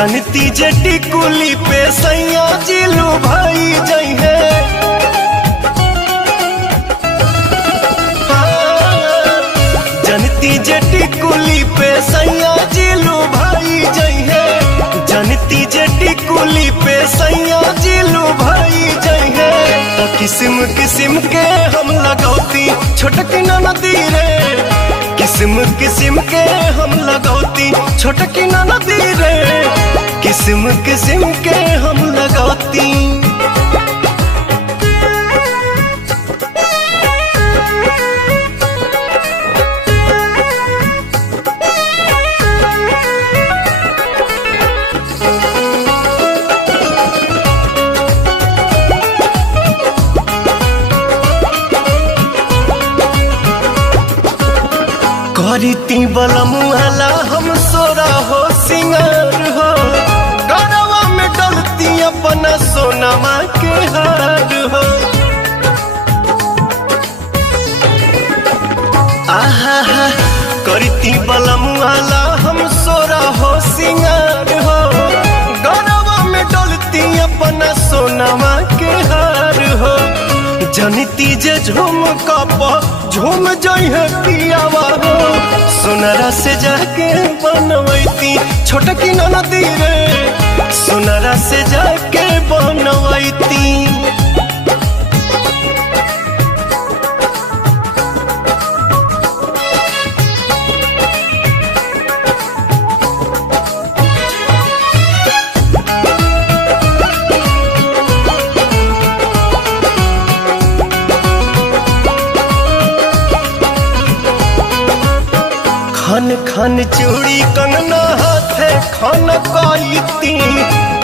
जनती जेटी कुली पे सैया जिलू भाई जई है। जनती जेटी कुली पे सैया जिलू भाई जई है। जनती जेटी कुली पे सैया जिलू भाई जई है। तो किस्म किस्म के हम लगौती छोटकी नदी रे। किस्म किस्म के हम लगौती छोटकी नदी रे। किस्म किस्म के हम लगौती। करीती बलमुहला हम सोरा हो सिंगार हो। गरवा में डलती अपना सोनमा के हार हो। आहा करीती बलमुहला हम सोरा हो सिंगार हो। गरवा में डलती अपना सोनमा के हार हो। जनती जे झूम कप झूम जई है पियावा हो। सोनरा से जाके बनवैती छोटकी नदी रे। सोनरा से जाके बनवैती। खन खन चूड़ी कंगना हाथे खन काईती।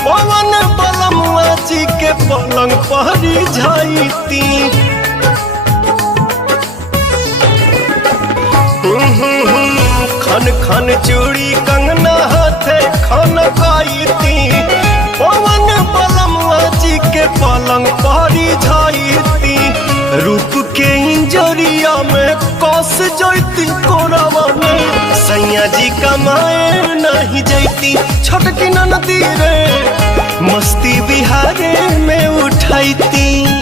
पवन बलमुआ जी के पलंग पहरी जाईती। खन खन चूड़ी कंगना हाथे खन काईती। पवन बलमुआ जी के पलंग पहरी जाईती। रूप के इंजरिया में कस जैती कोरावा में। सैया जी कमाए नहीं जैती छोटकी नदी रे। मस्ती बिहारे में उठाईती।